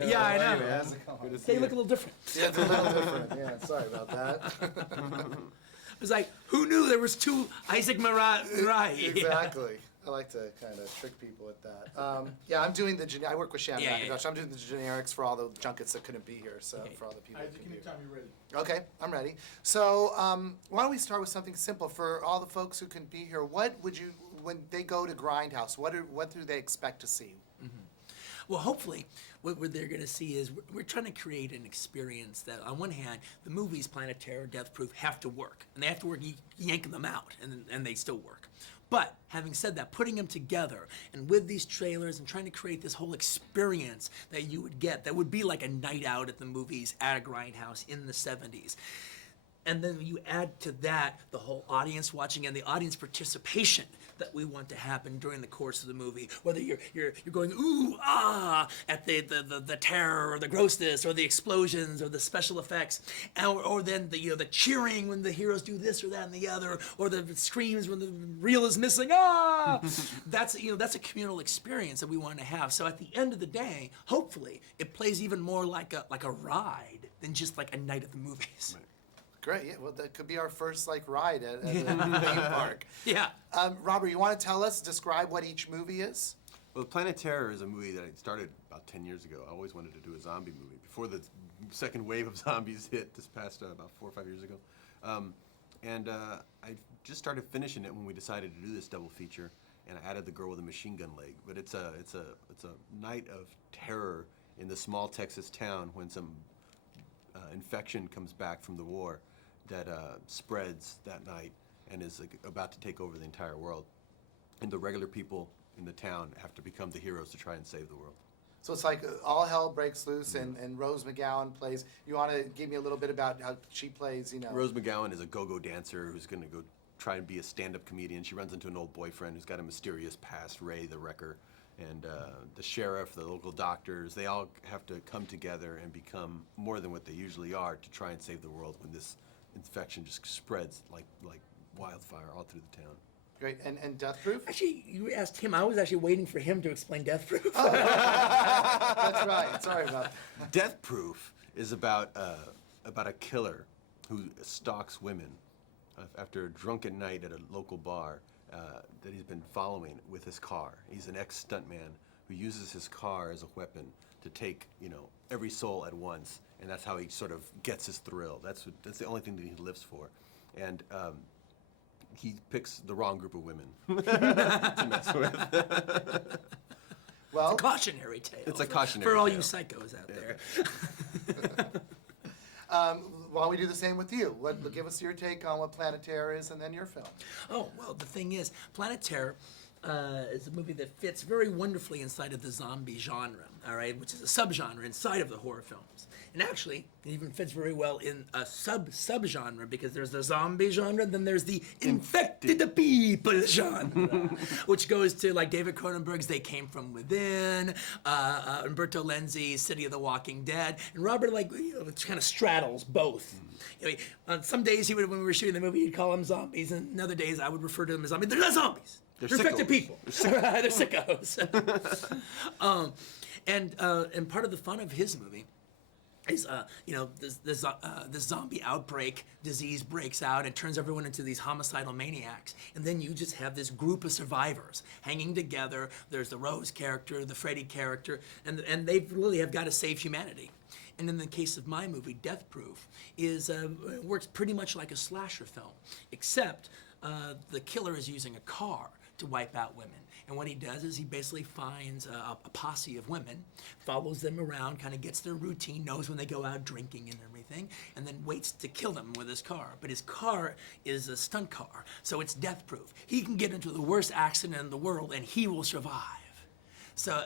Yeah, I know. Anyway, how's it going? Good to see They you. look a little different. Yeah, it's a little different. Yeah, sorry about that. It was like, who knew there was two Isaac Mirai? Exactly. I like to kind of trick people with that. Yeah, I'm doing the I work with Shannon Yeah, yeah, McIntosh. I'm doing the generics for all the junkets that couldn't be here. So for all the people. Isaac, anytime you're ready. Okay, I'm ready. So why don't we start with something simple for all the folks who can be here? What would you, when they go to Grindhouse, what do they expect to see? Well, hopefully, what they're going to see is we're trying to create an experience that, on one hand, the movies Planet Terror, Death Proof have to work, and they have to work. You yank them out, and they still work. But having said that, putting them together and with these trailers and trying to create this whole experience that you would get, that would be like a night out at the movies at a Grindhouse in the 70s. And then you add to that the whole audience watching and the audience participation that we want to happen during the course of the movie. Whether you're going ooh ah at the terror or the grossness or the explosions or the special effects, or then the cheering when the heroes do this or that and the other, or the screams when the reel is missing ah. That's a communal experience that we want to have. So at the end of the day, hopefully it plays even more like a ride than just like a night at the movies. Right. Great. Yeah. Well, that could be our first ride at a theme park. Yeah. Robert, you want to describe what each movie is? Well, Planet Terror is a movie that I started about 10 years ago. I always wanted to do a zombie movie before the second wave of zombies hit this past about 4 or 5 years ago. I just started finishing it when we decided to do this double feature, and I added the girl with a machine gun leg. But it's a night of terror in the small Texas town when some infection comes back from the war that spreads that night and is about to take over the entire world. And the regular people in the town have to become the heroes to try and save the world. So it's like all hell breaks loose, and Rose McGowan plays. You want to give me a little bit about how she plays, Rose McGowan is a go-go dancer who's going to go try and be a stand-up comedian. She runs into an old boyfriend who's got a mysterious past, Ray the Wrecker. And the sheriff, the local doctors, they all have to come together and become more than what they usually are to try and save the world when this infection just spreads like wildfire all through the town. Great. And Death Proof? Actually, you asked him. I was actually waiting for him to explain Death Proof. Oh, that's right. Sorry about that. Death Proof is about a killer who stalks women after a drunken night at a local bar that he's been following with his car. He's an ex-stuntman who uses his car as a weapon to take, every soul at once, and that's how he sort of gets his thrill. That's the only thing that he lives for, and he picks the wrong group of women to mess with. Well, It's a cautionary tale. It's a cautionary for all tale. you psychos out there. why don't we do the same with you? Give us your take on what Planet Terror is, and then your film. Oh, well, the thing is, Planet Terror is a movie that fits very wonderfully inside of the zombie genre, all right, which is a subgenre inside of the horror films. And actually, it even fits very well in a subgenre because there's the zombie genre, then there's the infected people genre, which goes to like David Cronenberg's They Came From Within, Umberto Lenzi's City of the Walking Dead, and Robert it kind of straddles both. On some days when we were shooting the movie, he'd call them zombies, and other days I would refer to them as zombies. They're not zombies. They're infected people. They're sickos. And part of the fun of his movie is, this zombie outbreak disease breaks out and turns everyone into these homicidal maniacs. And then you just have this group of survivors hanging together. There's the Rose character, the Freddy character, and they really have got to save humanity. And in the case of my movie, Death Proof, works pretty much like a slasher film, except the killer is using a car to wipe out women. And what he does is he basically finds a posse of women, follows them around, kind of gets their routine, knows when they go out drinking and everything, and then waits to kill them with his car. But his car is a stunt car, so it's death proof. He can get into the worst accident in the world and he will survive.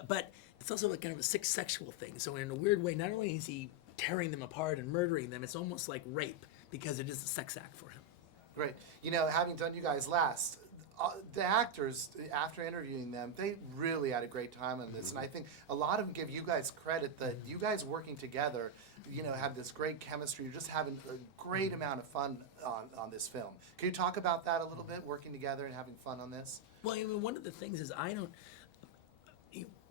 But it's also kind of a sick sexual thing. So in a weird way, not only is he tearing them apart and murdering them, it's almost like rape because it is a sex act for him. Great. Having done you guys last, the actors, after interviewing them, they really had a great time on this. And I think a lot of them give you guys credit that you guys working together, have this great chemistry. You're just having a great amount of fun on this film. Can you talk about that a little bit, working together and having fun on this? Well, one of the things is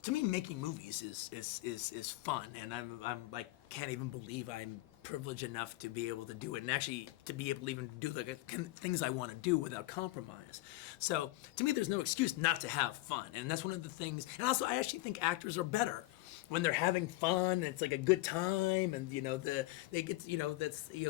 to me, making movies is fun, and I'm like can't even believe I'm privileged enough to be able to do it, and actually to be able to even do the things I want to do without compromise. So to me, there's no excuse not to have fun, and that's one of the things. And also, I actually think actors are better when they're having fun and it's like a good time, and they get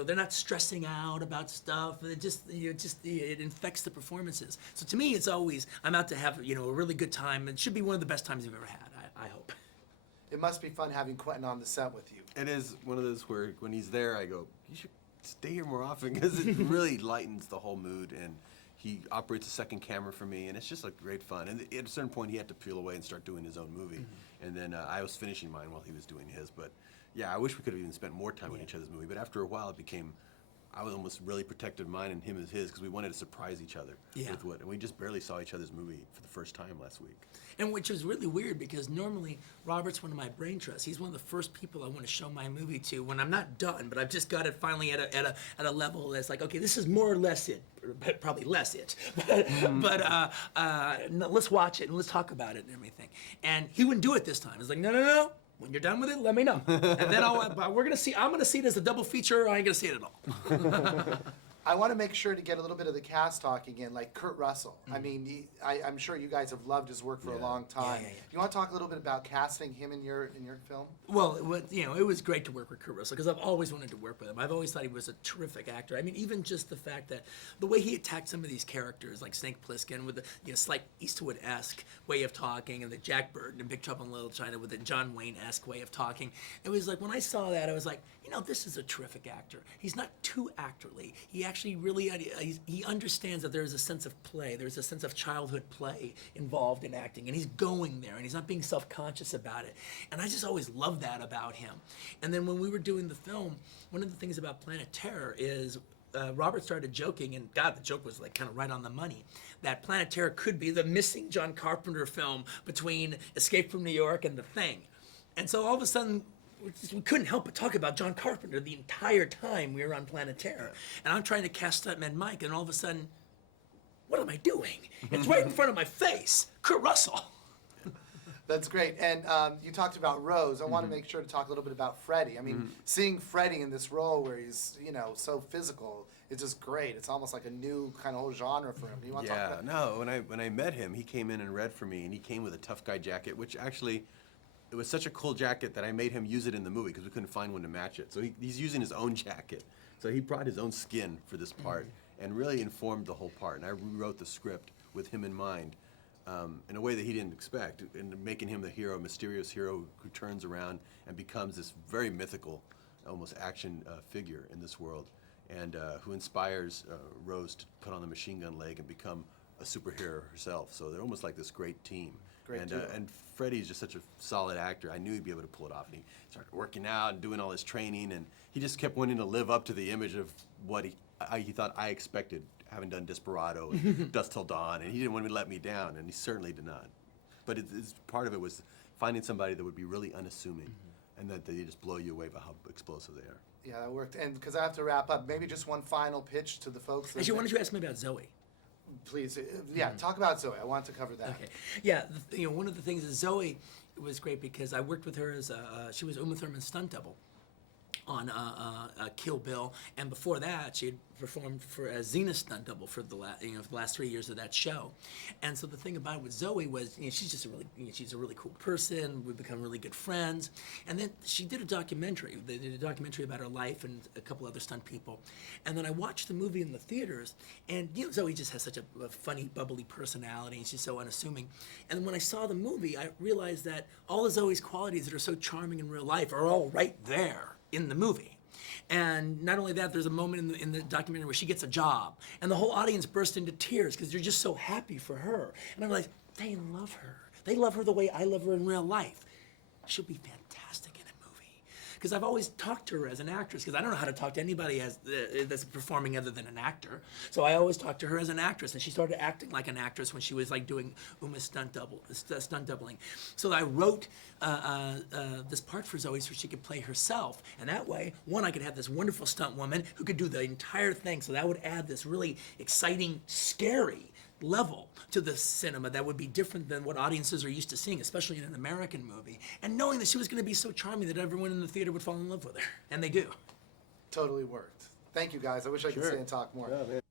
they're not stressing out about stuff. It just it infects the performances. So to me, it's always I'm out to have a really good time. It should be one of the best times you've ever had. I hope. It must be fun having Quentin on the set with you. It is one of those where when he's there, I go, you should stay here more often because it really lightens the whole mood, and he operates a second camera for me, and it's just like great fun. And at a certain point, he had to peel away and start doing his own movie, and then I was finishing mine while he was doing his. But yeah, I wish we could have even spent more time on each other's movie. But after a while, it became I was almost really protective of mine and him as his because we wanted to surprise each other with what, and we just barely saw each other's movie for the first time last week. And which was really weird because normally Robert's one of my brain trusts. He's one of the first people I want to show my movie to when I'm not done, but I've just got it finally at a level that's like, okay, this is more or less it, probably less it, but let's watch it and let's talk about it and everything. And he wouldn't do it this time. He's like, no. When you're done with it, let me know. And then I'm gonna see it as a double feature, or I ain't gonna see it at all. I want to make sure to get a little bit of the cast talking in, like Kurt Russell. I mean, I'm sure you guys have loved his work for a long time. Yeah. You want to talk a little bit about casting him in your film? Well, it was great to work with Kurt Russell because I've always wanted to work with him. I've always thought he was a terrific actor. I mean, even just the fact that the way he attacked some of these characters, like Snake Plissken, with the slight Eastwood-esque way of talking, and the Jack Burton in Big Trouble in Little China with the John Wayne-esque way of talking. It was like when I saw that, I was like, this is a terrific actor. He's not too actorly. He actually really he understands that there's a sense of play. There's a sense of childhood play involved in acting, and he's going there, and he's not being self-conscious about it. And I just always loved that about him. And then when we were doing the film, one of the things about Planet Terror is Robert started joking, and God, the joke was like kind of right on the money, that Planet Terror could be the missing John Carpenter film between Escape from New York and The Thing. And so all of a sudden, we couldn't help but talk about John Carpenter the entire time we were on Planet Terror. And I'm trying to cast Stuntman Mike, and all of a sudden, what am I doing? It's right in front of my face, Kurt Russell. That's great. And you talked about Rose. I want to make sure to talk a little bit about Freddie. I mean, seeing Freddie in this role where he's, so physical, it's just great. It's almost like a new kind of whole genre for him. Do you want to talk about no. When I met him, he came in and read for me, and he came with a tough guy jacket, which actually, it was such a cool jacket that I made him use it in the movie because we couldn't find one to match it. So he's using his own jacket. So he brought his own skin for this part and really informed the whole part. And I rewrote the script with him in mind in a way that he didn't expect, and making him the hero, mysterious hero who turns around and becomes this very mythical, almost action figure in this world, and who inspires Rose to put on the machine gun leg and become a superhero herself. So they're almost like this great team. And Freddie's just such a solid actor. I knew he'd be able to pull it off. And he started working out and doing all his training, and he just kept wanting to live up to the image of what he thought I expected, having done Desperado and Dusk Till Dawn, and he didn't want me to let me down, and he certainly did not. But it's part of it was finding somebody that would be really unassuming, and that they just blow you away by how explosive they are. Yeah, that worked. And because I have to wrap up, maybe just one final pitch to the folks. Actually, why don't you ask me about Zoë? Please, talk about Zoë. I want to cover that. Okay, yeah, one of the things is Zoë was great because I worked with her as she was Uma Thurman's stunt double on Kill Bill, and before that she had performed for as Xena's stunt double for the last 3 years of that show. And so the thing about it with Zoë was she's just she's a really cool person. We've become really good friends. And then she did a documentary. They did a documentary about her life and a couple other stunt people. And then I watched the movie in the theaters, and Zoë just has such a funny, bubbly personality, and she's so unassuming. And when I saw the movie, I realized that all of Zoe's qualities that are so charming in real life are all right there in the movie. And not only that, there's a moment in the documentary where she gets a job, and the whole audience burst into tears because they're just so happy for her. And I'm like, they love her. They love her the way I love her in real life. She'll be fantastic in a movie. Because I've always talked to her as an actress, because I don't know how to talk to anybody that's performing other than an actor. So I always talked to her as an actress, and she started acting like an actress when she was like doing Uma's stunt doubling. So I wrote this part for Zoë so she could play herself, and that way, one, I could have this wonderful stunt woman who could do the entire thing. So that would add this really exciting, scary level to the cinema that would be different than what audiences are used to seeing, especially in an American movie. And knowing that she was going to be so charming that everyone in the theater would fall in love with her. And they do. Totally worked. Thank you guys. I wish I could Sure. stay and talk more. Yeah, man.